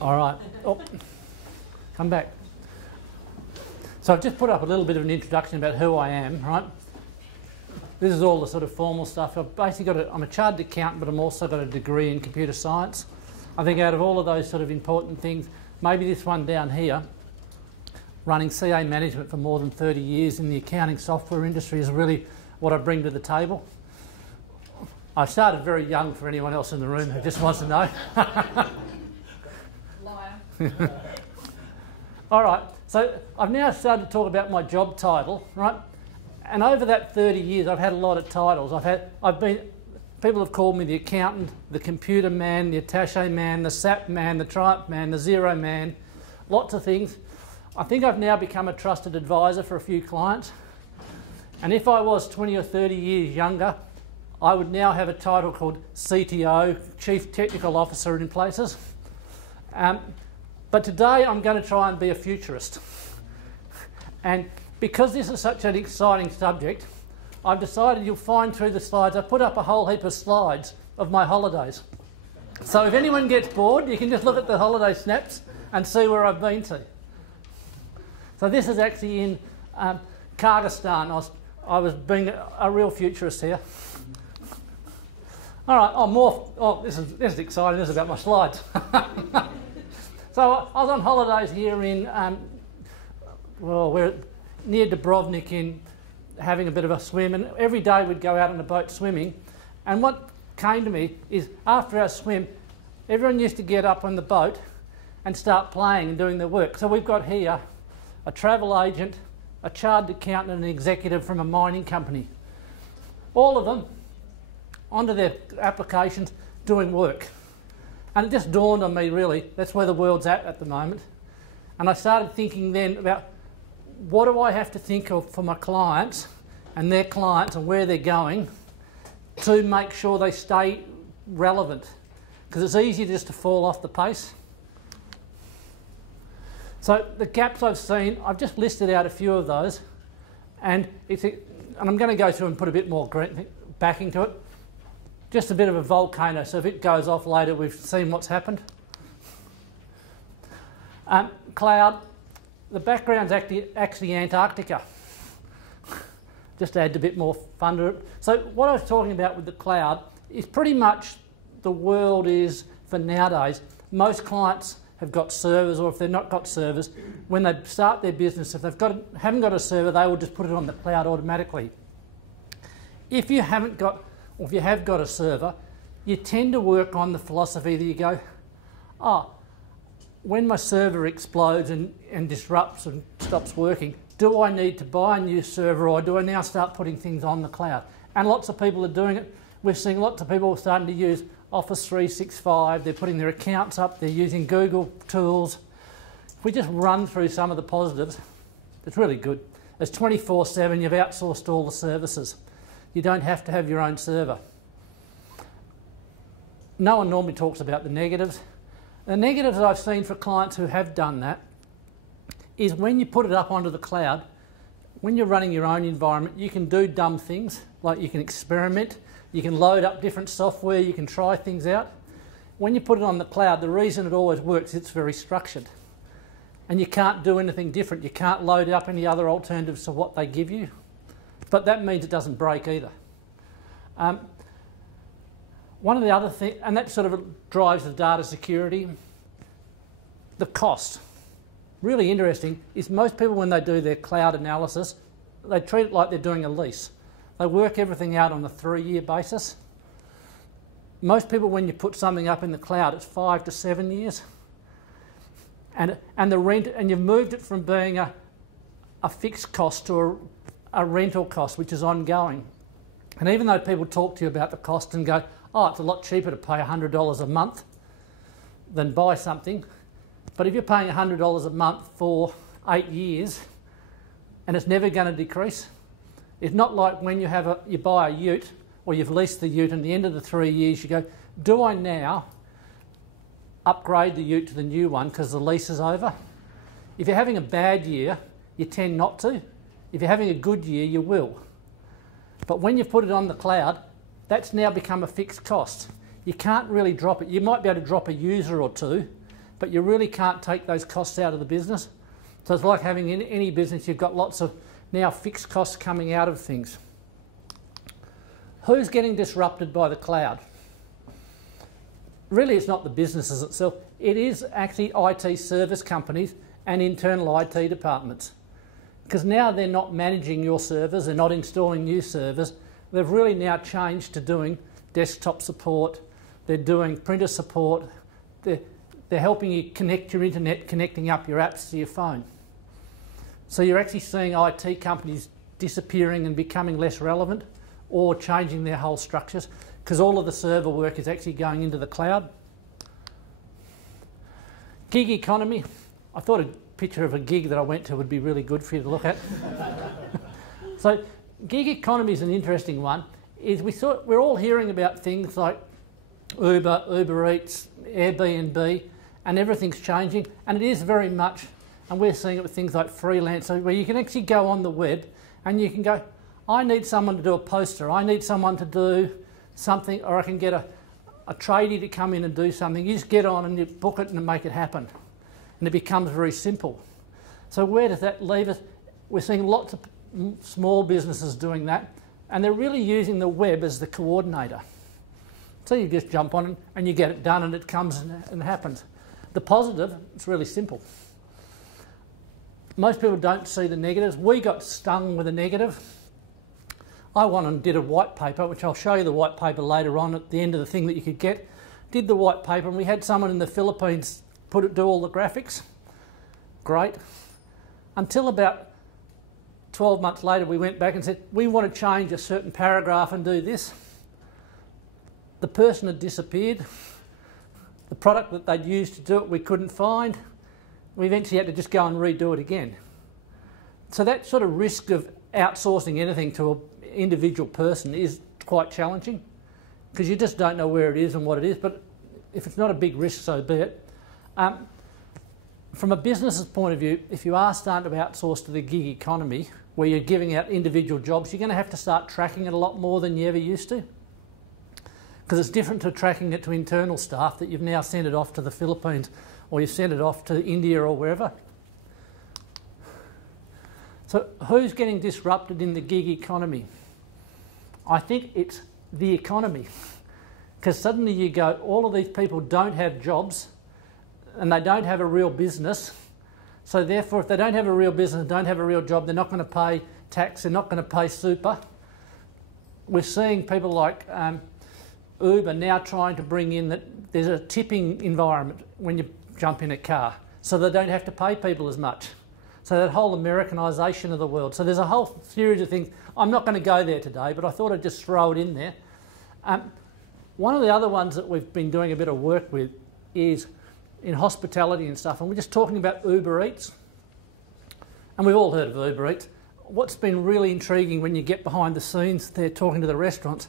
All right. Oh, come back. So I've just put up a little bit of an introduction about who I am, right? This is all the sort of formal stuff. I've basically I'm a chartered accountant, but I'm also got a degree in computer science. I think out of all of those sort of important things, maybe this one down here, running CA management for more than 30 years in the accounting software industry is really what I bring to the table. I started very young for anyone else in the room who just wants to know. Liar. All right, so I've now started to talk about my job title, right? And over that 30 years, I've had a lot of titles. People have called me the accountant, the computer man, the attaché man, the SAP man, the Triumph man, the Zero man, lots of things. I think I've now become a trusted advisor for a few clients. And if I was 20 or 30 years younger, I would now have a title called CTO, Chief Technical Officer in places. But today I'm going to try and be a futurist. And because this is such an exciting subject, I've decided you'll find through the slides, I put up a whole heap of slides of my holidays. So if anyone gets bored, you can just look at the holiday snaps and see where I've been to. So this is actually in Kyrgyzstan. I was being a real futurist here. All right, this is exciting, this is about my slides. So I was on holidays here in, we're near Dubrovnik in having a bit of a swim, and every day we'd go out on a boat swimming. And what came to me is after our swim, everyone used to get up on the boat and start playing and doing their work. So we've got here a travel agent, a chartered accountant and an executive from a mining company. All of them onto their applications doing work. And it just dawned on me really, that's where the world's at the moment. And I started thinking then about what do I have to think of for my clients and their clients and where they're going to make sure they stay relevant. Because it's easy just to fall off the pace. So the gaps I've seen, I've just listed out a few of those. And I'm going to go through and put a bit more backing to it. Just a bit of a volcano, so if it goes off later, we've seen what's happened. Cloud, the background's actually Antarctica. Just to add a bit more fun to it. So what I was talking about with the cloud is pretty much the world is, for nowadays, most clients have got servers, or if they've not got servers, when they start their business, if haven't got a server, they will just put it on the cloud automatically. If you have got a server, you tend to work on the philosophy that you go, when my server explodes and disrupts and stops working, do I need to buy a new server, or do I now start putting things on the cloud? And lots of people are doing it. We're seeing lots of people starting to use Office 365, they're putting their accounts up, they're using Google tools. If we just run through some of the positives, it's really good. It's 24/7, you've outsourced all the services. You don't have to have your own server. No one normally talks about the negatives. The negatives that I've seen for clients who have done that is when you put it up onto the cloud, when you're running your own environment, you can do dumb things, like you can experiment, you can load up different software, you can try things out. When you put it on the cloud, the reason it always works, it's very structured. And you can't do anything different. You can't load up any other alternatives to what they give you. But that means it doesn't break either. One of the other things, and that sort of drives the data security, the cost. Really interesting is most people, when they do their cloud analysis, they treat it like they're doing a lease. They work everything out on a 3-year basis. Most people, when you put something up in the cloud, it's 5 to 7 years. And the rent, and you've moved it from being a fixed cost to a rental cost, which is ongoing. And even though people talk to you about the cost and go, it's a lot cheaper to pay $100 a month than buy something. But if you're paying $100 a month for 8 years and it's never going to decrease, it's not like when you buy a ute or you've leased the ute and at the end of the 3 years you go, do I now upgrade the ute to the new one because the lease is over? If you're having a bad year, you tend not to. If you're having a good year, you will. But when you put it on the cloud, that's now become a fixed cost. You can't really drop it. You might be able to drop a user or two, but you really can't take those costs out of the business. So it's like having in any business, you've got lots of now fixed costs coming out of things. Who's getting disrupted by the cloud? Really, it's not the businesses itself. It is actually IT service companies and internal IT departments. Because now they're not managing your servers, they're not installing new servers. They've really now changed to doing desktop support, they're doing printer support, they're helping you connect your internet, connecting up your apps to your phone. So you're actually seeing IT companies disappearing and becoming less relevant or changing their whole structures because all of the server work is actually going into the cloud. Gig economy. I thought a picture of a gig that I went to would be really good for you to look at. So gig economy is an interesting one. We're all hearing about things like Uber, Uber Eats, Airbnb, and everything's changing, and it is very much, and we're seeing it with things like freelancer, where you can actually go on the web and you can go, I need someone to do a poster, I need someone to do something, or I can get a tradie to come in and do something. You just get on and you book it and make it happen. And it becomes very simple. So where does that leave us? We're seeing lots of small businesses doing that, and they're really using the web as the coordinator. So you just jump on and you get it done and it comes and happens. The positive, it's really simple. Most people don't see the negatives. We got stung with a negative. I went and did a white paper, which I'll show you the white paper later on at the end of the thing that you could get. Did the white paper and we had someone in the Philippines do all the graphics. Great. Until about 12 months later we went back and said, we want to change a certain paragraph and do this. The person had disappeared. The product that they'd used to do it we couldn't find. We eventually had to just go and redo it again. So that sort of risk of outsourcing anything to an individual person is quite challenging because you just don't know where it is and what it is, but if it's not a big risk, so be it. From a business's point of view, if you are starting to outsource to the gig economy, where you're giving out individual jobs, you're going to have to start tracking it a lot more than you ever used to. Because it's different to tracking it to internal staff that you've now sent it off to the Philippines or you've sent it off to India or wherever. So who's getting disrupted in the gig economy? I think it's the economy. Because suddenly you go, all of these people don't have jobs and they don't have a real business. So therefore, if they don't have a real business, don't have a real job, they're not going to pay tax, they're not going to pay super. We're seeing people like Uber now trying to bring in that there's a tipping environment when you jump in a car, so they don't have to pay people as much. So that whole Americanisation of the world. So there's a whole series of things. I'm not going to go there today, but I thought I'd just throw it in there. One of the other ones that we've been doing a bit of work with is in hospitality and stuff, and we're just talking about Uber Eats. And we've all heard of Uber Eats. What's been really intriguing when you get behind the scenes there talking to the restaurants,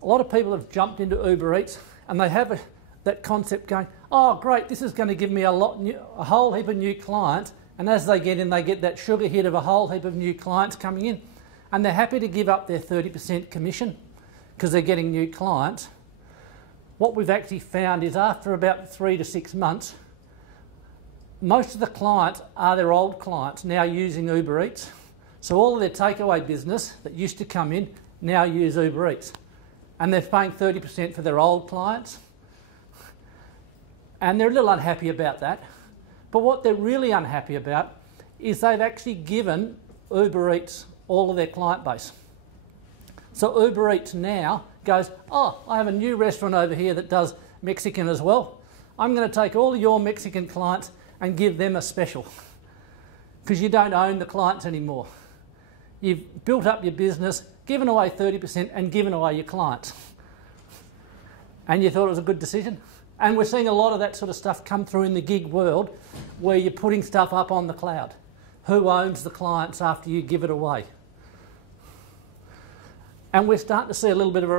a lot of people have jumped into Uber Eats and they have that concept going, oh great, this is going to give me a whole heap of new clients, and as they get in they get that sugar hit of a whole heap of new clients coming in, and they're happy to give up their 30% commission because they're getting new clients. What we've actually found is after about 3 to 6 months, most of the clients are their old clients now using Uber Eats. So all of their takeaway business that used to come in now use Uber Eats. And they're paying 30% for their old clients. And they're a little unhappy about that. But what they're really unhappy about is they've actually given Uber Eats all of their client base. So Uber Eats now goes, oh, I have a new restaurant over here that does Mexican as well. I'm going to take all of your Mexican clients and give them a special. Because you don't own the clients anymore. You've built up your business, given away 30% and given away your clients. And you thought it was a good decision? And we're seeing a lot of that sort of stuff come through in the gig world where you're putting stuff up on the cloud. Who owns the clients after you give it away? And we're starting to see a little bit of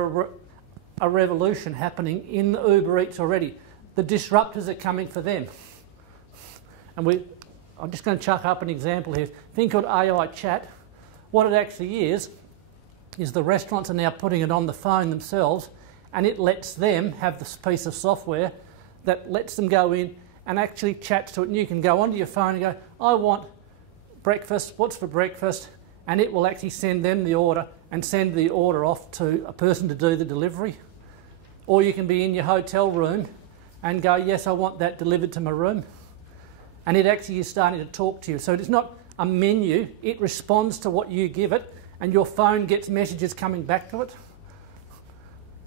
a revolution happening in Uber Eats already. The disruptors are coming for them. And I'm just going to chuck up an example here. A thing called AI chat. What it actually is is the restaurants are now putting it on the phone themselves, and it lets them have this piece of software that lets them go in and actually chats to it. And you can go onto your phone and go, I want breakfast, what's for breakfast? And it will actually send them the order and send the order off to a person to do the delivery. Or you can be in your hotel room and go, yes, I want that delivered to my room. And it actually is starting to talk to you. So it's not a menu, it responds to what you give it, and your phone gets messages coming back to it.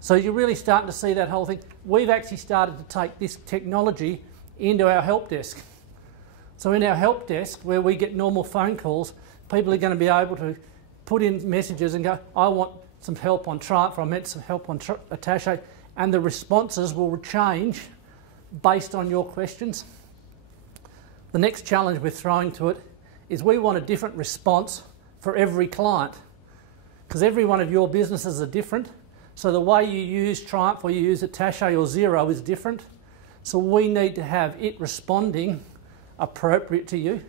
So you're really starting to see that whole thing. We've actually started to take this technology into our help desk. So in our help desk, where we get normal phone calls, people are going to be able to put in messages and go, I want some help on Triumph, or I meant some help on Attaché, and the responses will change based on your questions. The next challenge we're throwing to it is we want a different response for every client, because every one of your businesses are different. So the way you use Triumph or you use Attaché or Xero is different. So we need to have it responding appropriate to you.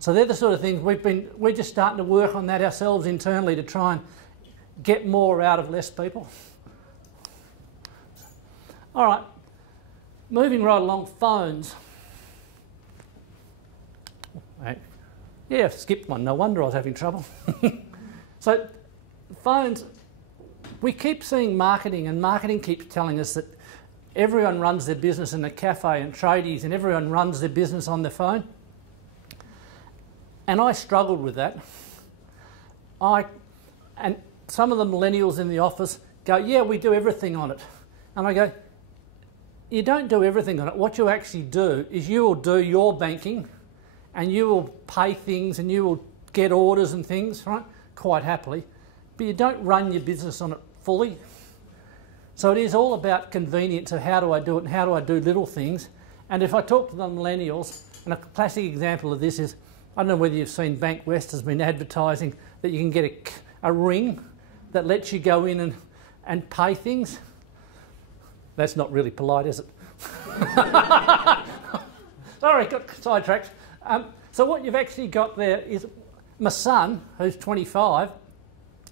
So they're the sort of things we're just starting to work on that ourselves internally to try and get more out of less people. All right, moving right along, phones. Right. Yeah, I've skipped one, no wonder I was having trouble. So phones, we keep seeing marketing, and marketing keeps telling us that everyone runs their business in a cafe and tradies, and everyone runs their business on their phone. And I struggled with that. And some of the millennials in the office go, yeah, we do everything on it. And I go, you don't do everything on it. What you actually do is you will do your banking, and you will pay things, and you will get orders and things, right? Quite happily. But you don't run your business on it fully. So it is all about convenience of how do I do it and how do I do little things. And if I talk to the millennials, and a classic example of this is, I don't know whether you've seen Bank West has been advertising that you can get a ring that lets you go in and pay things. That's not really polite, is it? Sorry, got sidetracked. So what you've actually got there is my son, who's 25,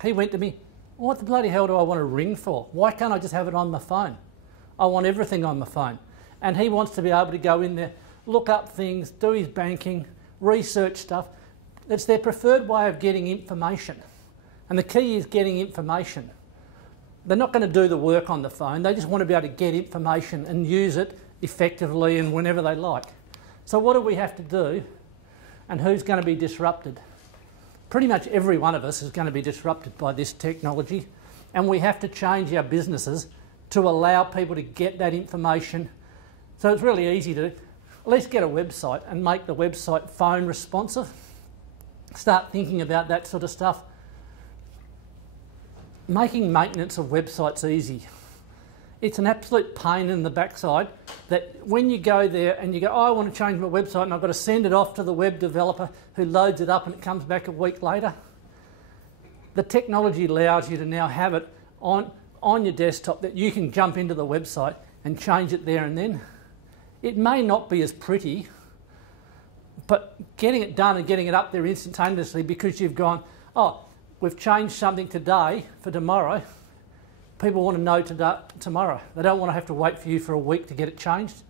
he went to me, what the bloody hell do I want a ring for? Why can't I just have it on my phone? I want everything on my phone. And he wants to be able to go in there, look up things, do his banking, research stuff. It's their preferred way of getting information. And the key is getting information. They're not going to do the work on the phone. They just want to be able to get information and use it effectively and whenever they like. So what do we have to do? And who's going to be disrupted? Pretty much every one of us is going to be disrupted by this technology, and we have to change our businesses to allow people to get that information. So it's really easy to at least get a website and make the website phone responsive. Start thinking about that sort of stuff. Making maintenance of websites easy. It's an absolute pain in the backside that when you go there and you go, oh, I want to change my website and I've got to send it off to the web developer who loads it up and it comes back a week later. The technology allows you to now have it on your desktop that you can jump into the website and change it there and then. It may not be as pretty, but getting it done and getting it up there instantaneously because you've gone, oh, we've changed something today for tomorrow. People want to know tomorrow. They don't want to have to wait for you for a week to get it changed.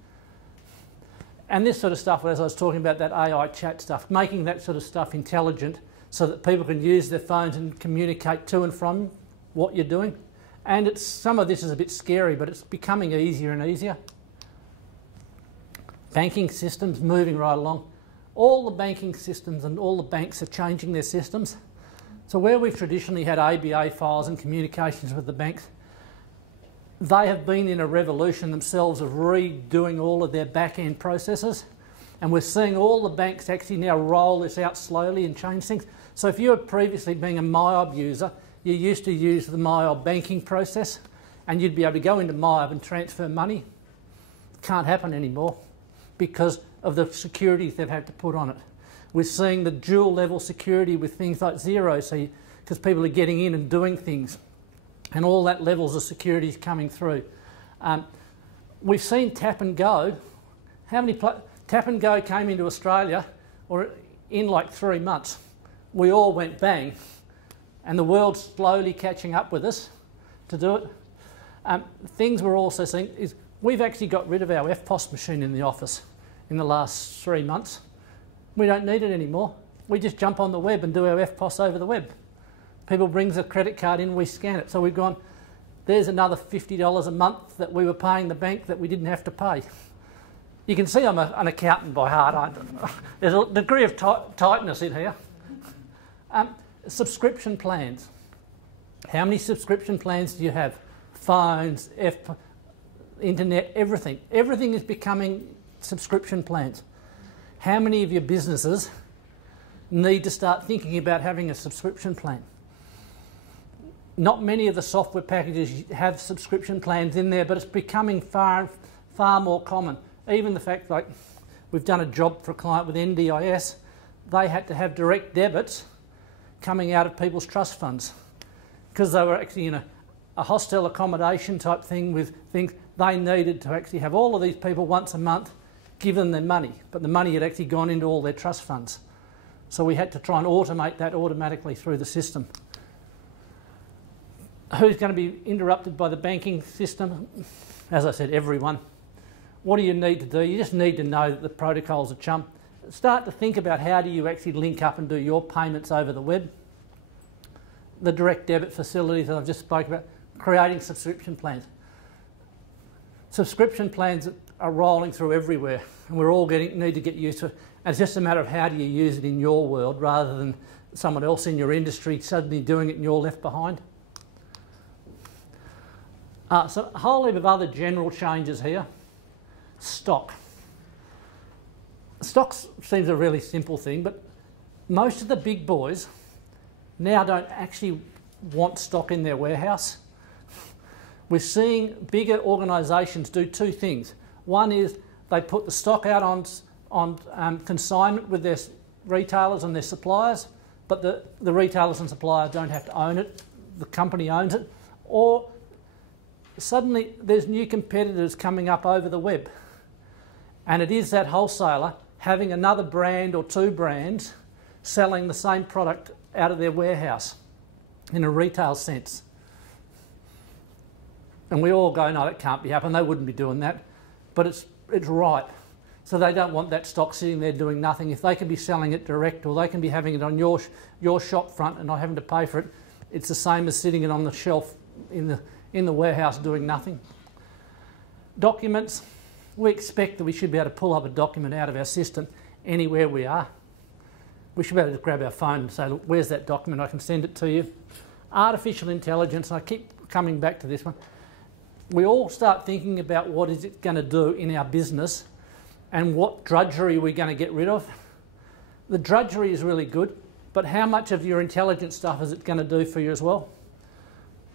And this sort of stuff, as I was talking about that AI chat stuff, making that sort of stuff intelligent so that people can use their phones and communicate to and from what you're doing. And some of this is a bit scary, but it's becoming easier and easier. Banking systems moving right along. All the banking systems and all the banks are changing their systems. So where we've traditionally had ABA files and communications with the banks, they have been in a revolution themselves of redoing all of their back-end processes. And we're seeing all the banks actually now roll this out slowly and change things. So if you were previously being a MyOB user, you used to use the MyOB banking process and you'd be able to go into MyOB and transfer money. Can't happen anymore because of the securities they've had to put on it. We're seeing the dual level security with things like Xero, because people are getting in and doing things, and all that levels of security is coming through. We've seen Tap and Go. How many Tap and Go came into Australia or in like 3 months? We all went bang. and the world's slowly catching up with us to do it. Things we're also seeing is we've actually got rid of our EFTPOS machine in the office in the last 3 months. We don't need it anymore. We just jump on the web and do our EFTPOS over the web. People brings a credit card in, we scan it. So we've gone, there's another $50 a month that we were paying the bank that we didn't have to pay. You can see I'm an accountant by heart, aren't I? There's a degree of tightness in here. Subscription plans. How many subscription plans do you have? Phones, internet, everything. Everything is becoming subscription plans. How many of your businesses need to start thinking about having a subscription plan? Not many of the software packages have subscription plans in there, but it's becoming far more common. Even the fact, like, we've done a job for a client with NDIS, they had to have direct debits coming out of people's trust funds because they were actually in a hostel accommodation type thing with things. They needed to actually have all of these people once a month give them their money, but the money had actually gone into all their trust funds. So we had to try and automate that automatically through the system. Who's going to be interrupted by the banking system? As I said, everyone. What do you need to do? You just need to know that the protocols are chum. Start to think about how do you actually link up and do your payments over the web. The direct debit facilities that I've just spoke about, creating subscription plans. Subscription plans are rolling through everywhere and we're all need to get used to it. And it's just a matter of how do you use it in your world rather than someone else in your industry suddenly doing it and you're left behind. So a whole heap of other general changes here. Stock. Stock seems a really simple thing, but most of the big boys now don't actually want stock in their warehouse. We're seeing bigger organisations do two things. One is they put the stock out on consignment with their retailers and their suppliers, but the retailers and suppliers don't have to own it. The company owns it. Or suddenly there's new competitors coming up over the web. And it is that wholesaler having another brand or two brands selling the same product out of their warehouse in a retail sense. And we all go, no, that can't be happening. They wouldn't be doing that. But it's right. So they don't want that stock sitting there doing nothing. If they can be selling it direct or they can be having it on your shop front and not having to pay for it, it's the same as sitting it on the shelf in the warehouse doing nothing. Documents. We expect that we should be able to pull up a document out of our system anywhere we are. We should be able to grab our phone and say, look, where's that document? I can send it to you. Artificial intelligence, and I keep coming back to this one. We all start thinking about what is it going to do in our business and what drudgery we're going to get rid of. The drudgery is really good, but how much of your intelligent stuff is it going to do for you as well?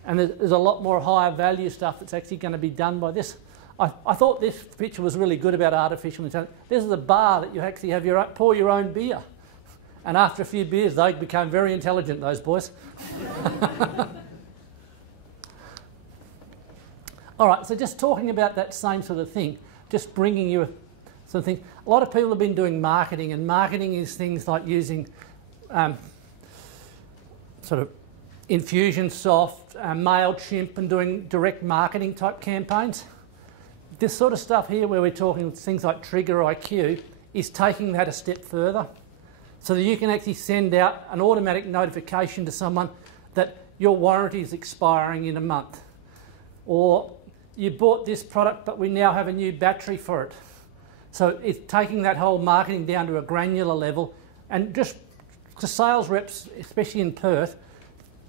And there's a lot more higher value stuff that's actually going to be done by this. I thought this picture was really good about artificial intelligence. This is a bar that you actually have pour your own beer. And after a few beers, they become very intelligent, those boys. All right, so just talking about that same sort of thing, just bringing you some things. A lot of people have been doing marketing, and marketing is things like using sort of Infusionsoft, MailChimp, and doing direct marketing type campaigns. This sort of stuff here where we're talking things like Trigger IQ is taking that a step further so that you can actually send out an automatic notification to someone that your warranty is expiring in a month, or you bought this product but we now have a new battery for it. So it's taking that whole marketing down to a granular level, and just the sales reps, especially in Perth,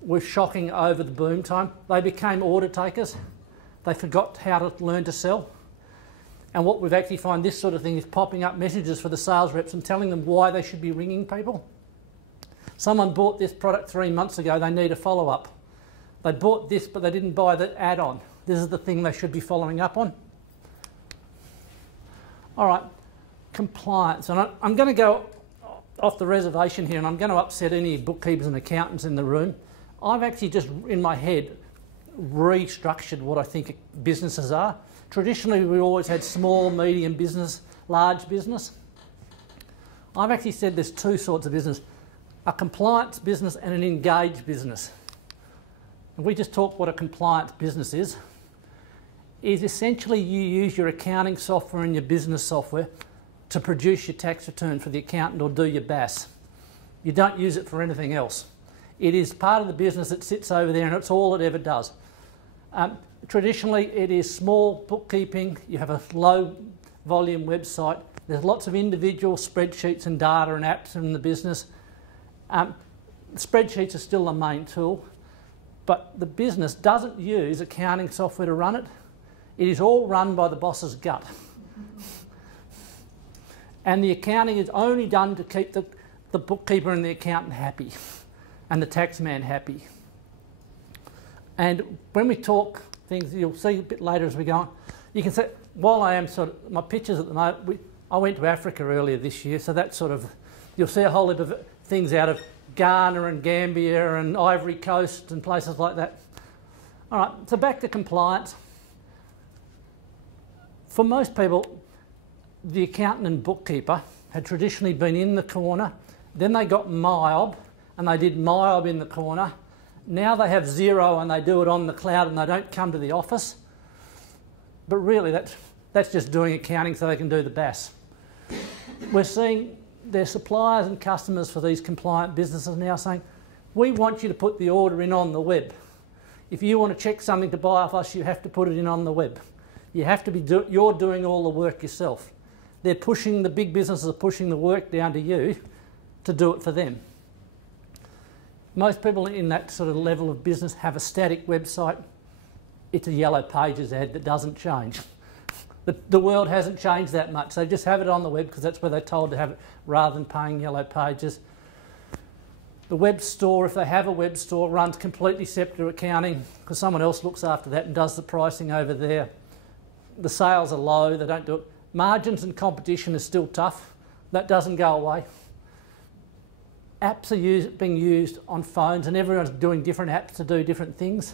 were shocking over the boom time. They became order takers. They forgot how to learn to sell. And what we've actually found this sort of thing is popping up messages for the sales reps and telling them why they should be ringing people. Someone bought this product 3 months ago, they need a follow-up. They bought this but they didn't buy the add-on. This is the thing they should be following up on. All right, compliance. And I'm going to go off the reservation here and I'm going to upset any bookkeepers and accountants in the room. I've actually just, in my head, restructured what I think businesses are. Traditionally, we always had small, medium business, large business. I've actually said there's two sorts of business. a compliance business and an engaged business. And we just talk what a compliance business is essentially you use your accounting software and your business software to produce your tax return for the accountant or do your BAS. You don't use it for anything else. It is part of the business that sits over there and it's all it ever does. Traditionally, it is small bookkeeping. You have a low volume website. There's lots of individual spreadsheets and data and apps in the business. Spreadsheets are still the main tool, but the business doesn't use accounting software to run it. It is all run by the boss's gut. And the accounting is only done to keep the bookkeeper and the accountant happy and the tax man happy. And when we talk things, you'll see a bit later as we go on, you can see, while I am sort of, my pictures at the moment, I went to Africa earlier this year, so that's sort of, you'll see a whole heap of things out of Ghana and Gambia and Ivory Coast and places like that. All right, so back to compliance. For most people, the accountant and bookkeeper had traditionally been in the corner, then they got MYOB and they did MYOB in the corner. Now they have Xero and they do it on the cloud and they don't come to the office. But really that's just doing accounting so they can do the BAS. We're seeing their suppliers and customers for these compliant businesses now saying, we want you to put the order in on the web. If you want to check something to buy off us, you have to put it in on the web. You have to be you're doing all the work yourself. They're pushing, the big businesses are pushing the work down to you to do it for them. Most people in that sort of level of business have a static website. It's a yellow pages ad that doesn't change. The world hasn't changed that much. They just have it on the web because that's where they're told to have it rather than paying yellow pages. The web store, if they have a web store, runs completely separate to accounting because someone else looks after that and does the pricing over there. The sales are low, they don't do it. Margins and competition is still tough. That doesn't go away. Apps are being used on phones and everyone's doing different apps to do different things.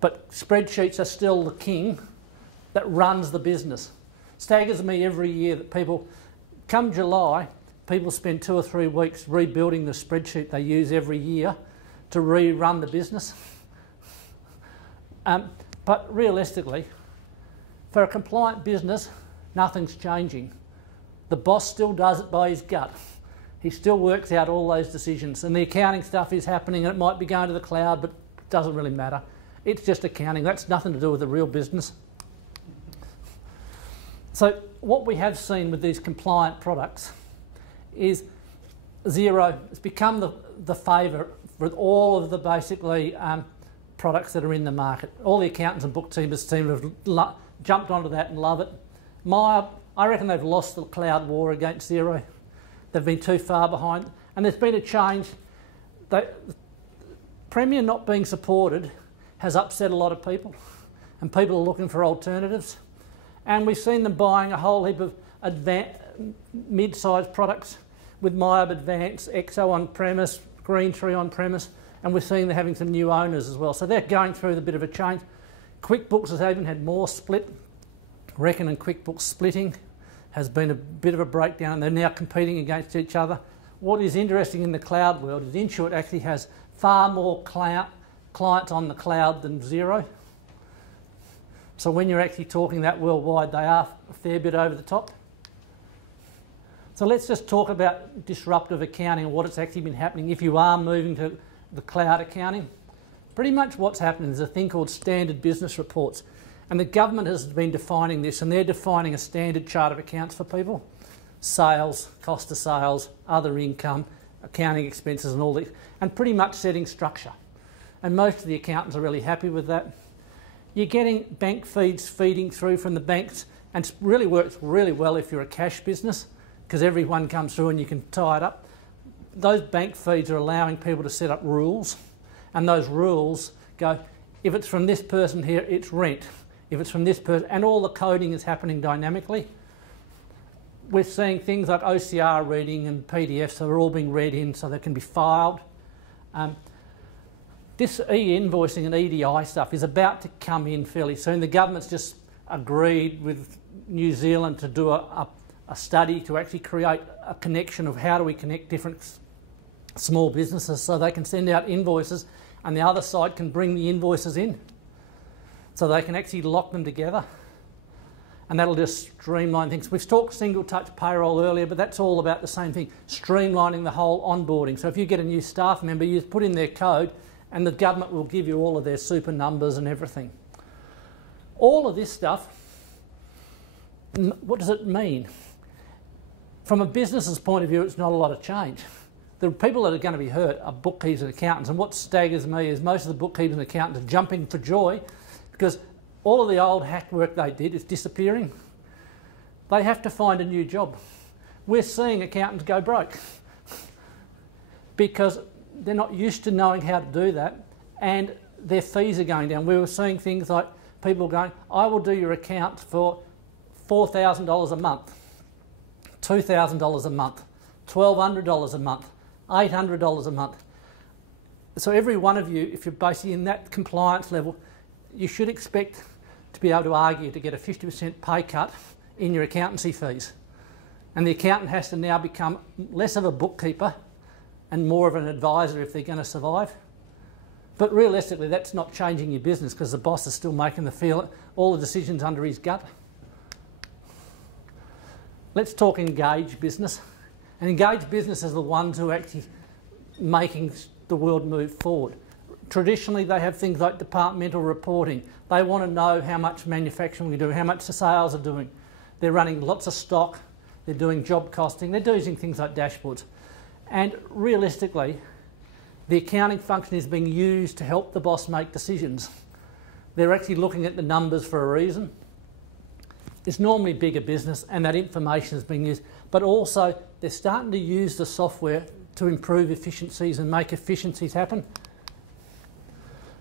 But spreadsheets are still the king that runs the business. Staggers me every year that people, come July, people spend 2 or 3 weeks rebuilding the spreadsheet they use every year to rerun the business. But realistically, for a compliant business, nothing's changing. The boss still does it by his gut. He still works out all those decisions and the accounting stuff is happening and it might be going to the cloud, but it doesn't really matter. It's just accounting. That's nothing to do with the real business. So what we have seen with these compliant products is Xero has become the favourite with all of the basically products that are in the market. All the accountants and bookkeepers seem to have jumped onto that and love it. I reckon they've lost the cloud war against Xero. They've been too far behind. And there's been a change. Premier not being supported has upset a lot of people. And people are looking for alternatives. And we've seen them buying a whole heap of mid-sized products with MYOB Advance, Expo on-premise, Green Tree on-premise, and we're seeing they're having some new owners as well. So they're going through a bit of a change. QuickBooks has even had more split. Reckon and QuickBooks splitting has been a bit of a breakdown and they're now competing against each other. What is interesting in the cloud world is Intuit actually has far more clients on the cloud than Xero. So when you're actually talking that worldwide, they are a fair bit over the top. So let's just talk about disruptive accounting and what it's actually been happening if you are moving to the cloud accounting. Pretty much what's happening is a thing called standard business reports. And the government has been defining this and they're defining a standard chart of accounts for people. Sales, cost of sales, other income, accounting expenses and all this, and pretty much setting structure. And most of the accountants are really happy with that. You're getting bank feeds feeding through from the banks and it really works really well if you're a cash business because everyone comes through and you can tie it up. Those bank feeds are allowing people to set up rules and those rules go, if it's from this person here, it's rent. If it's from this person, and all the coding is happening dynamically. We're seeing things like OCR reading and PDFs that are all being read in so they can be filed. This e-invoicing and EDI stuff is about to come in fairly soon. The government's just agreed with New Zealand to do a study to actually create a connection of how do we connect different small businesses so they can send out invoices and the other side can bring the invoices in. So they can actually lock them together. And that'll just streamline things. We've talked single touch payroll earlier, but that's all about the same thing, streamlining the whole onboarding. So if you get a new staff member, you put in their code and the government will give you all of their super numbers and everything. All of this stuff, what does it mean? From a business's point of view, it's not a lot of change. The people that are going to be hurt are bookkeepers and accountants, and what staggers me is most of the bookkeepers and accountants are jumping for joy because all of the old hack work they did is disappearing. They have to find a new job. We're seeing accountants go broke because they're not used to knowing how to do that and their fees are going down. We were seeing things like people going, I will do your account for $4,000 a month, $2,000 a month, $1,200 a month, $800 a month. So every one of you, if you're basically in that compliance level, you should expect to be able to argue to get a 50% pay cut in your accountancy fees. And the accountant has to now become less of a bookkeeper and more of an advisor if they're going to survive. But realistically, that's not changing your business because the boss is still making all the decisions under his gut. Let's talk engaged business. And engaged businesses are the ones who are actually making the world move forward. Traditionally, they have things like departmental reporting. They want to know how much manufacturing we do, how much the sales are doing. They're running lots of stock. They're doing job costing. They're doing things like dashboards. And realistically, the accounting function is being used to help the boss make decisions. They're actually looking at the numbers for a reason. It's normally bigger business and that information is being used, but also they're starting to use the software to improve efficiencies and make efficiencies happen.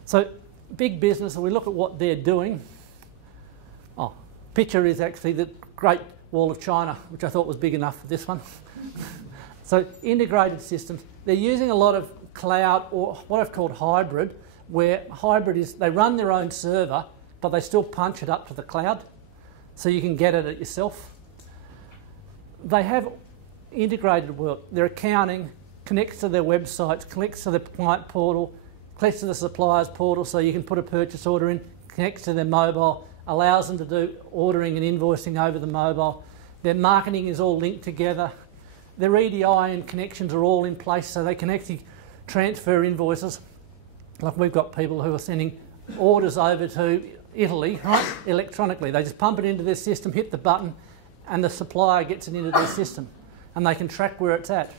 So big business, we look at what they're doing. Oh, picture is actually the Great Wall of China, which I thought was big enough for this one. So integrated systems, they're using a lot of cloud or what I've called hybrid, where hybrid is they run their own server, but they still punch it up to the cloud, so you can get it yourself. They have integrated work. Their accounting connects to their websites, connects to the client portal, connects to the supplier's portal so you can put a purchase order in, connects to their mobile, allows them to do ordering and invoicing over the mobile. Their marketing is all linked together. Their EDI and connections are all in place so they can actually transfer invoices. Like we've got people who are sending orders over to Italy, right, electronically. They just pump it into their system, hit the button, and the supplier gets it into their system, and they can track where it's at.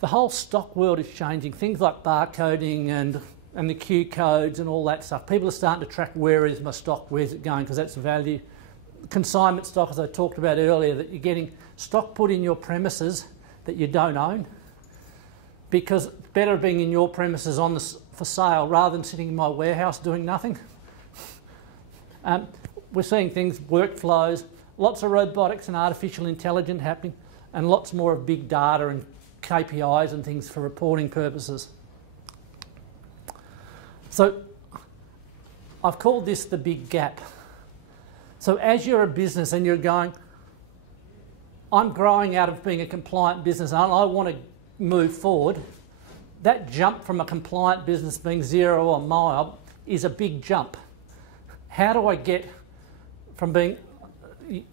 The whole stock world is changing. Things like barcoding and the Q codes and all that stuff. People are starting to track where is my stock, where's it going, because that's value. Consignment stock, as I talked about earlier, that you're getting stock put in your premises that you don't own, because better being in your premises for sale rather than sitting in my warehouse doing nothing. We're seeing things, workflows, lots of robotics and artificial intelligence happening, and lots more of big data and KPIs and things for reporting purposes. So I've called this the big gap. So as you're a business and you're going, I'm growing out of being a compliant business and I want to move forward, that jump from a compliant business being zero or mile is a big jump. How do I get from being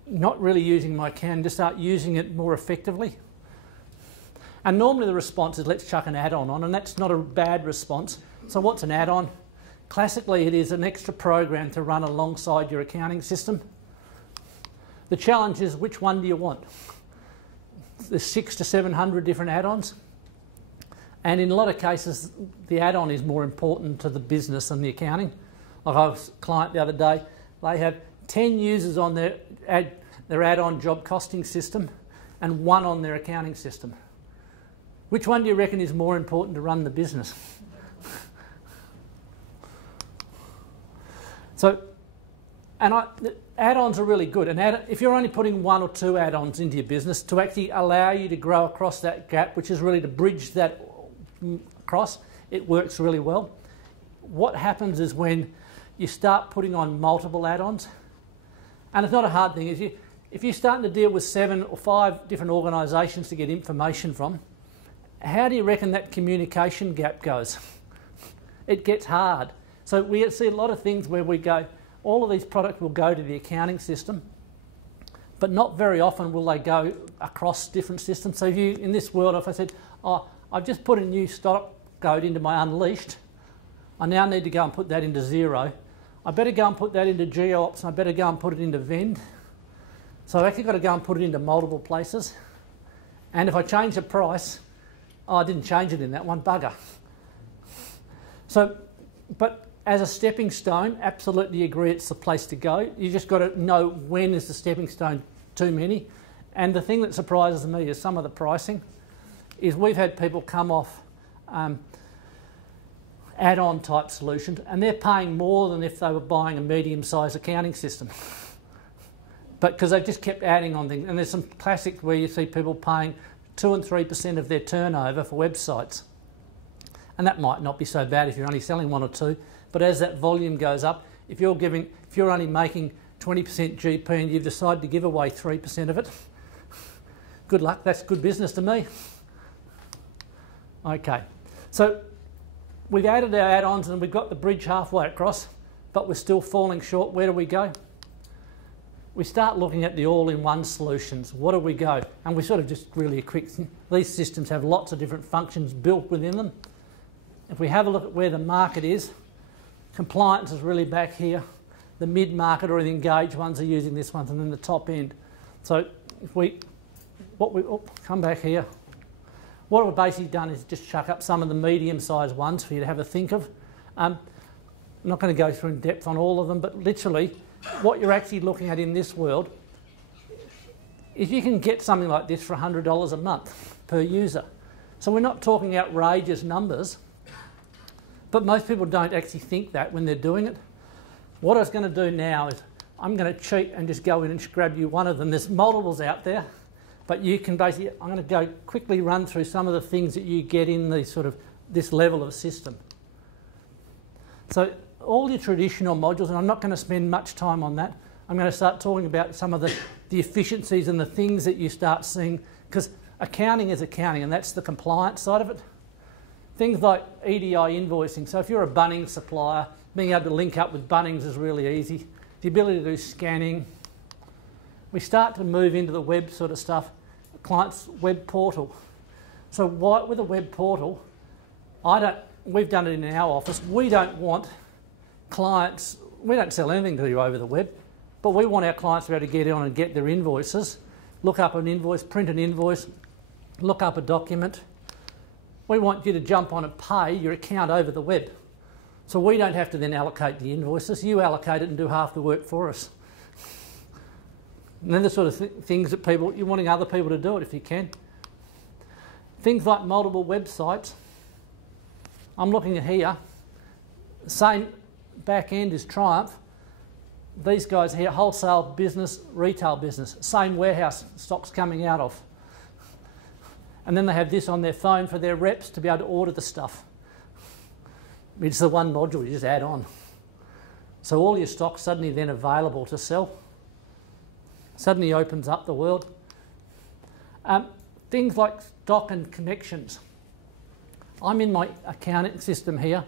not really using my CAN to start using it more effectively? And normally the response is let's chuck an add-on on, and that's not a bad response. So what's an add-on? Classically, it is an extra program to run alongside your accounting system. The challenge is which one do you want? There's 600 to 700 different add-ons. And in a lot of cases, the add-on is more important to the business than the accounting. Like I was a client the other day, they have 10 users on their add-on job costing system and 1 on their accounting system. Which one do you reckon is more important to run the business? So, add-ons are really good. And if you're only putting 1 or 2 add-ons into your business to actually allow you to grow across that gap, which is really to bridge that across, it works really well. What happens is when you start putting on multiple add-ons, and it's not a hard thing, if you're starting to deal with 7 or 5 different organisations to get information from, how do you reckon that communication gap goes? It gets hard. So we see a lot of things where we go, all of these products will go to the accounting system, but not very often will they go across different systems. So if you, in this world, if I said, oh, I've just put a new stock code into my Unleashed, I now need to go and put that into Xero. I better go and put that into GeoOps, and I better go and put it into Vend. So I've actually got to go and put it into multiple places. And if I change the price, oh, I didn't change it in that one, bugger. So, but as a stepping stone, absolutely agree it's the place to go. You just got to know when is the stepping stone too many. And the thing that surprises me is some of the pricing. Is we've had people come off add-on type solutions, and they're paying more than if they were buying a medium-sized accounting system. But because they've just kept adding on things, and there's some classics where you see people paying 2 and 3% of their turnover for websites. And that might not be so bad if you're only selling 1 or 2, but as that volume goes up, if you're only making 20% GP and you've decided to give away 3% of it, good luck, that's good business to me. Okay, so we've added our add-ons and we've got the bridge halfway across, but we're still falling short. Where do we go? We start looking at the all-in-one solutions. What do we go? And we sort of just really quick, these systems have lots of different functions built within them. If we have a look at where the market is, compliance is really back here. The mid-market or the engaged ones are using this one, and then the top end. So if come back here. What we've basically done is just chuck up some of the medium-sized ones for you to have a think of. I'm not going to go through in depth on all of them, but literally what you're actually looking at in this world is you can get something like this for $100 a month per user. So we're not talking outrageous numbers, but most people don't actually think that when they're doing it. What I was going to do now is I'm going to cheat and just go in and grab you one of them. There's multiples out there. But you can basically, I'm going to go quickly run through some of the things that you get in the sort of this level of system. So all your traditional modules, and I'm not going to spend much time on that. I'm going to start talking about some of the efficiencies and the things that you start seeing, because accounting is accounting, and that's the compliance side of it. Things like EDI invoicing. So if you're a Bunnings supplier, being able to link up with Bunnings is really easy. The ability to do scanning. We start to move into the web sort of stuff, client's web portal. So with a web portal, we've done it in our office, we don't want clients, we don't sell anything to you over the web, but we want our clients to be able to get on and get their invoices, look up an invoice, print an invoice, look up a document. We want you to jump on and pay your account over the web. So we don't have to then allocate the invoices, you allocate it and do half the work for us. And then the sort of things that you're wanting other people to do it if you can. Things like multiple websites. I'm looking at here. Same back end is Triumph. These guys here, wholesale business, retail business. Same warehouse stock's coming out of. And then they have this on their phone for their reps to be able to order the stuff. It's the one module you just add on. So all your stock's suddenly then available to sell. Suddenly opens up the world. Things like stock and connections. I'm in my accounting system here.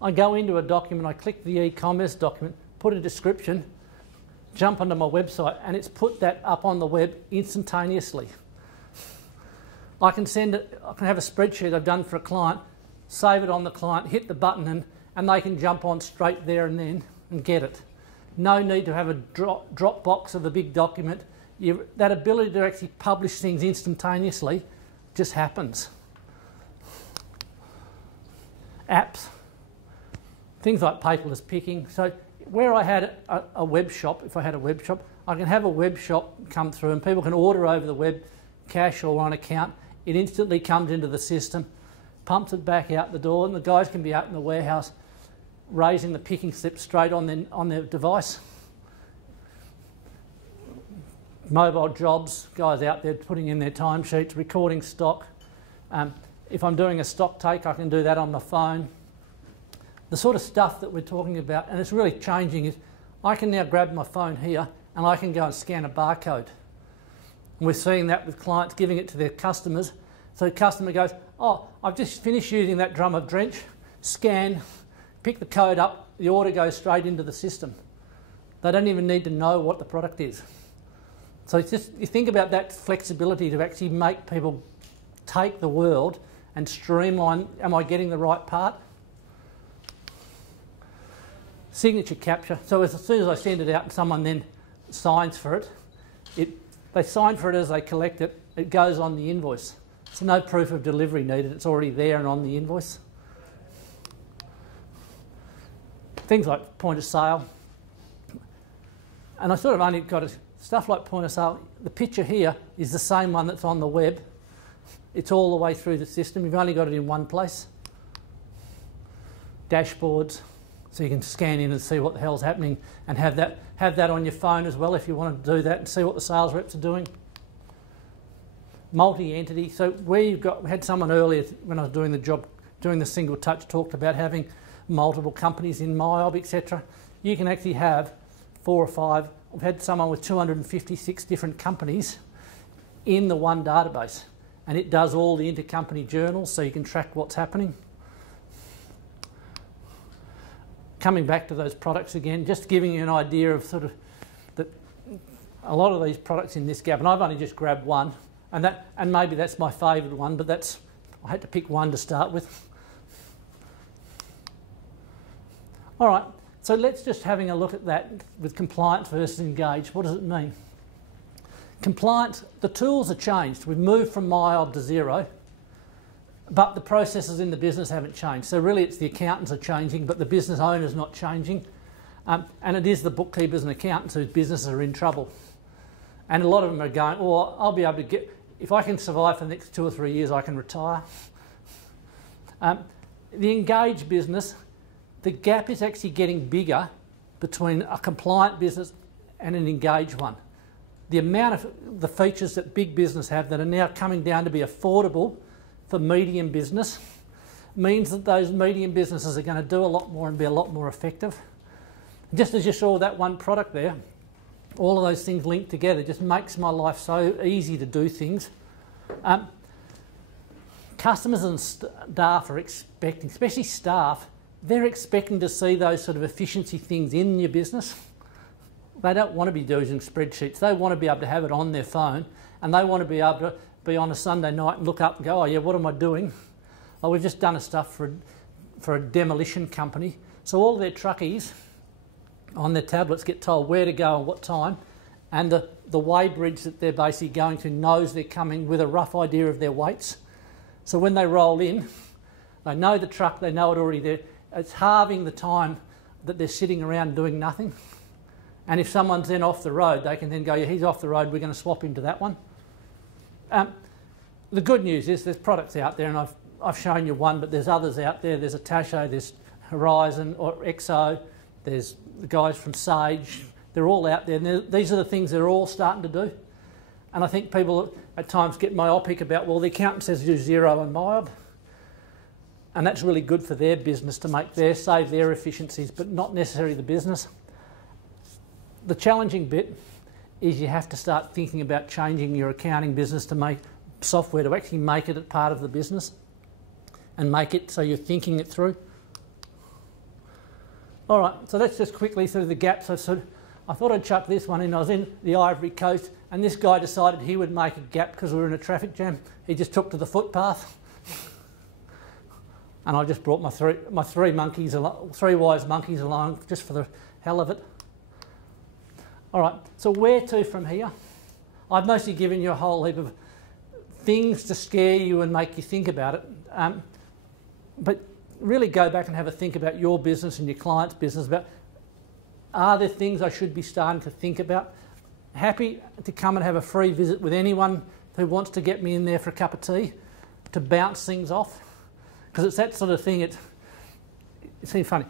I go into a document, I click the e-commerce document, put a description, jump onto my website, and it's put that up on the web instantaneously. I can send it, I can have a spreadsheet I've done for a client, save it on the client, hit the button, and they can jump on straight there and then and get it. No need to have a drop box of a big document. That ability to actually publish things instantaneously just happens. Apps, things like paperless picking. So where I had a web shop, if I had a web shop, I can have a web shop come through and people can order over the web, cash or on account. It instantly comes into the system, pumps it back out the door, and the guys can be out in the warehouse raising the picking slip straight on their device. Mobile jobs, guys out there putting in their timesheets, recording stock. If I'm doing a stock take, I can do that on my phone. The sort of stuff that we're talking about, and it's really changing, is I can now grab my phone here and I can go and scan a barcode. And we're seeing that with clients giving it to their customers. So the customer goes, oh, I've just finished using that drum of drench, scan, pick the code up, the order goes straight into the system. They don't even need to know what the product is. So it's just, you think about that flexibility to actually make people take the world and streamline, am I getting the right part? Signature capture, so as soon as I send it out and someone then signs for it, they sign for it as they collect it, it goes on the invoice. So no proof of delivery needed, it's already there and on the invoice. Things like point of sale. And I sort of only got stuff like point of sale. The picture here is the same one that's on the web. It's all the way through the system. You've only got it in one place. Dashboards, so you can scan in and see what the hell's happening and have that on your phone as well if you want to do that and see what the sales reps are doing. Multi-entity, so where we had someone earlier when I was doing the job, doing the single touch, talked about having multiple companies in MyOb, etc. You can actually have 4 or 5. I've had someone with 256 different companies in the one database, and it does all the intercompany journals so you can track what's happening. Coming back to those products again, just giving you an idea of sort of that a lot of these products in this gap, and I've only just grabbed one, and maybe that's my favourite one, but I had to pick one to start with. All right, so let's just having a look at that with compliance versus engage. What does it mean? Compliance, the tools are changed. We've moved from MyOb to Xero, but the processes in the business haven't changed. So really it's the accountants are changing, but the business owner's not changing. And it is the bookkeepers and accountants whose businesses are in trouble. And a lot of them are going, oh, I'll be able to get, if I can survive for the next 2 or 3 years, I can retire. The engaged business, the gap is actually getting bigger between a compliant business and an engaged one. The amount of the features that big business have that are now coming down to be affordable for medium business means that those medium businesses are going to do a lot more and be a lot more effective. Just as you saw that one product there, all of those things linked together just makes my life so easy to do things. Customers and staff are expecting, especially staff, they're expecting to see those sort of efficiency things in your business. They don't want to be doing spreadsheets. They want to be able to have it on their phone, and they want to be able to be on a Sunday night and look up and go, oh yeah, what am I doing? Oh, we've just done a stuff for a demolition company. So all their truckies on their tablets get told where to go and what time, and the weighbridge that they're basically going to knows they're coming with a rough idea of their weights. So when they roll in, they know the truck, they know it already there. It's halving the time that they're sitting around doing nothing. And if someone's then off the road, they can then go, yeah, he's off the road, we're going to swap him to that one. The good news is there's products out there, and I've shown you one, but there's others out there. There's Atasho, there's Horizon or Exo, there's the guys from Sage. They're all out there, and these are the things they're all starting to do. And I think people at times get myopic about, well, the accountant says do Xero and MyOb. And that's really good for their business to save their efficiencies, but not necessarily the business. The challenging bit is you have to start thinking about changing your accounting business to make software to actually make it a part of the business and make it so you're thinking it through. All right, so that's just quickly through the gaps. I thought I'd chuck this one in. I was in the Ivory Coast, and this guy decided he would make a gap because we were in a traffic jam. He just took to the footpath. And I just brought my three wise monkeys along just for the hell of it. All right, so where to from here? I've mostly given you a whole heap of things to scare you and make you think about it. But really go back and have a think about your business and your client's business. About, are there things I should be starting to think about? Happy to come and have a free visit with anyone who wants to get me in there for a cup of tea to bounce things off. Because it's that sort of thing, it seems funny.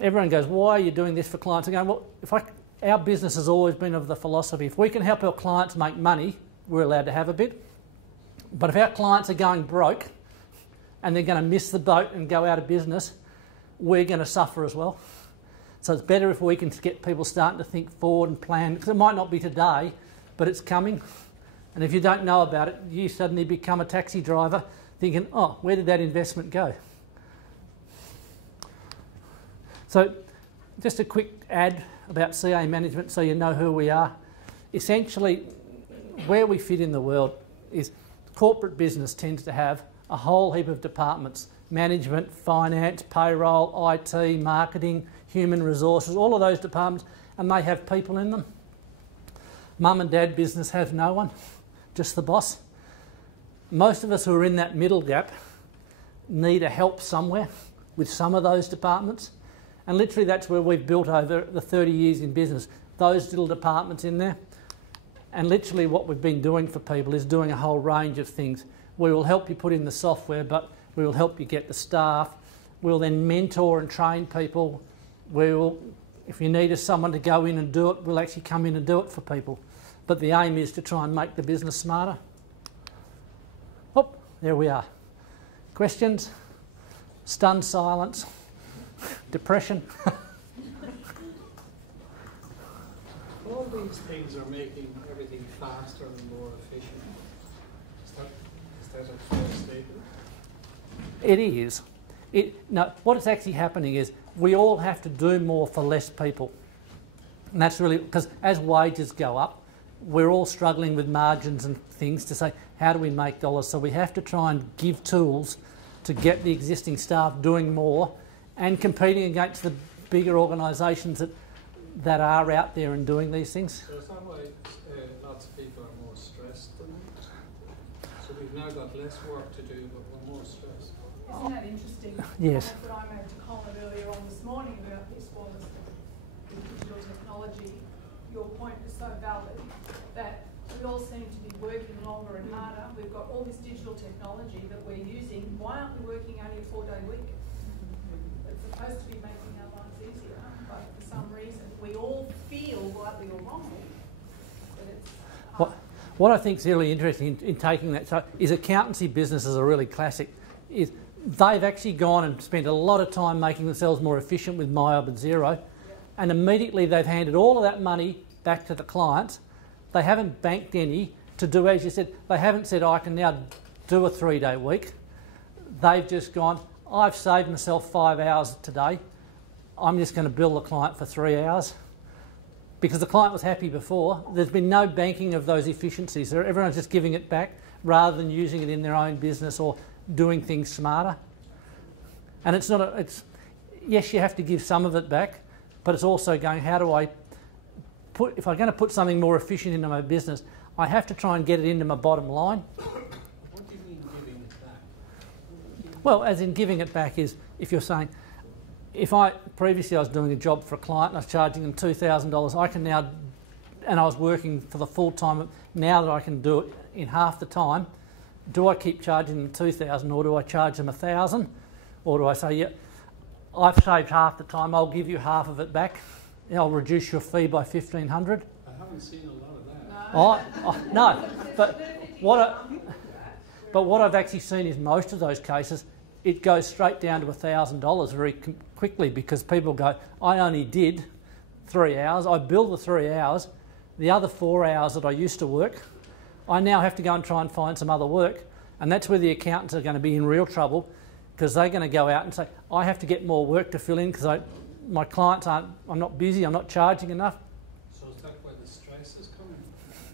Everyone goes, why are you doing this for clients? I go, well, our business has always been of the philosophy, if we can help our clients make money, we're allowed to have a bit. But if our clients are going broke and they're going to miss the boat and go out of business, we're going to suffer as well. So it's better if we can get people starting to think forward and plan, because it might not be today, but it's coming. And if you don't know about it, you suddenly become a taxi driver thinking, oh, where did that investment go? So just a quick ad about CA management so you know who we are. Essentially, where we fit in the world is corporate business tends to have a whole heap of departments: management, finance, payroll, IT, marketing, human resources, all of those departments, and they have people in them. Mum and dad business has no one, just the boss. Most of us who are in that middle gap need a help somewhere with some of those departments. And literally that's where we've built over the 30 years in business, those little departments in there. And literally what we've been doing for people is doing a whole range of things. We will help you put in the software, but we will help you get the staff. We'll then mentor and train people. We will, if you need someone to go in and do it, we'll actually come in and do it for people. But the aim is to try and make the business smarter. Oh, there we are. Questions? Stunned silence? Depression? All these things are making everything faster and more efficient. Is that a fair statement? It is. No, what is actually happening is we all have to do more for less people. And that's really, because as wages go up, we're all struggling with margins and things to say, how do we make dollars? So we have to try and give tools to get the existing staff doing more and competing against the bigger organisations that are out there and doing these things. So is that why lots of people are more stressed than that? So we've now got less work to do, but we're more stressed. Isn't that interesting? Yes. That I made to Colin earlier on this morning about this was the digital technology. Your point is so valid that we all seem to be working longer and harder. We've got all this digital technology that we're using. Why aren't we working only a 4-day week? It's supposed to be making our lives easier, but for some reason we all feel, rightly or wrongly, that it's hard. What I think is really interesting in taking that is accountancy businesses are really classic. Is they've actually gone and spent a lot of time making themselves more efficient with MYOB and Xero, and immediately they've handed all of that money back to the clients. They haven't banked any to do, as you said, they haven't said, I can now do a 3-day week. They've just gone, I've saved myself 5 hours today. I'm just going to bill the client for 3 hours. Because the client was happy before, there's been no banking of those efficiencies. Everyone's just giving it back rather than using it in their own business or doing things smarter. And it's not, yes, you have to give some of it back, but it's also going, how do I if I'm going to put something more efficient into my business, I have to try and get it into my bottom line. What do you mean giving it back? Well, as in giving it back is, if you're saying, previously I was doing a job for a client and I was charging them $2,000, I can now, and I was working for the full time, now that I can do it in half the time, do I keep charging them $2,000 or do I charge them $1,000? Or do I say, yeah, I've saved half the time, I'll give you half of it back. I'll reduce your fee by $1,500. I haven't seen a lot of that. No, but what I've actually seen is most of those cases, it goes straight down to $1,000 very quickly because people go, I only did 3 hours, I billed the 3 hours, the other 4 hours that I used to work, I now have to go and try and find some other work, and that's where the accountants are going to be in real trouble because they're going to go out and say, I have to get more work to fill in because my clients aren't, I'm not busy, I'm not charging enough. So is that where the stress is coming?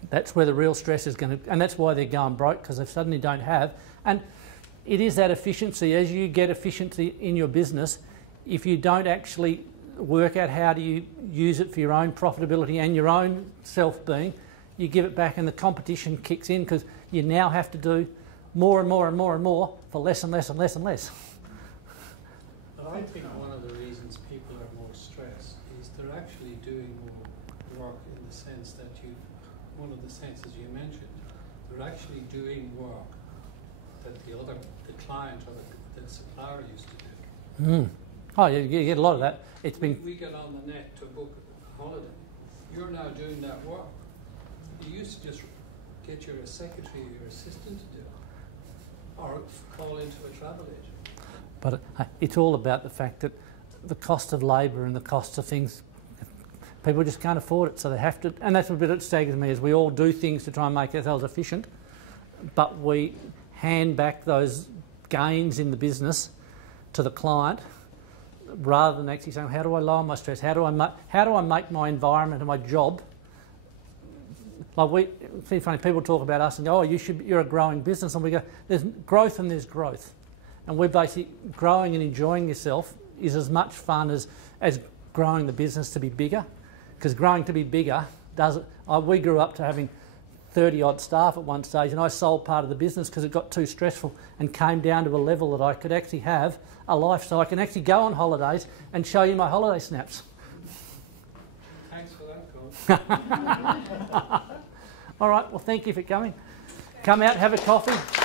That's where the real stress is going to, and that's why they're going broke because they suddenly don't have. And it is that efficiency. As you get efficiency in your business, if you don't actually work out how do you use it for your own profitability and your own self-being, you give it back and the competition kicks in because you now have to do more and more and more and more for less and less and less and less. But I think one of the reasons people are more stressed is they're actually doing more work in the sense that one of the senses you mentioned, they're actually doing work that the client or the supplier used to do. Mm. Oh, you get a lot of that. We get on the net to book a holiday. You're now doing that work. You used to just get your secretary or your assistant to do it, or call into a travel agent. But it's all about the fact that the cost of labour and the cost of things, people just can't afford it, so they have to. And that's a bit that staggers me, is we all do things to try and make ourselves efficient, but we hand back those gains in the business to the client, rather than actually saying, how do I lower my stress? How do I make my environment and my job? Like it's funny, people talk about us and go, oh, you're a growing business, and we go, there's growth and there's growth, and we're basically growing and enjoying yourself is as much fun as growing the business to be bigger, because growing to be bigger we grew up to having 30 odd staff at one stage, and I sold part of the business because it got too stressful and came down to a level that I could actually have a life, so I can actually go on holidays and show you my holiday snaps. Thanks for that, Colin. All right, well, thank you for coming. Come out, have a coffee.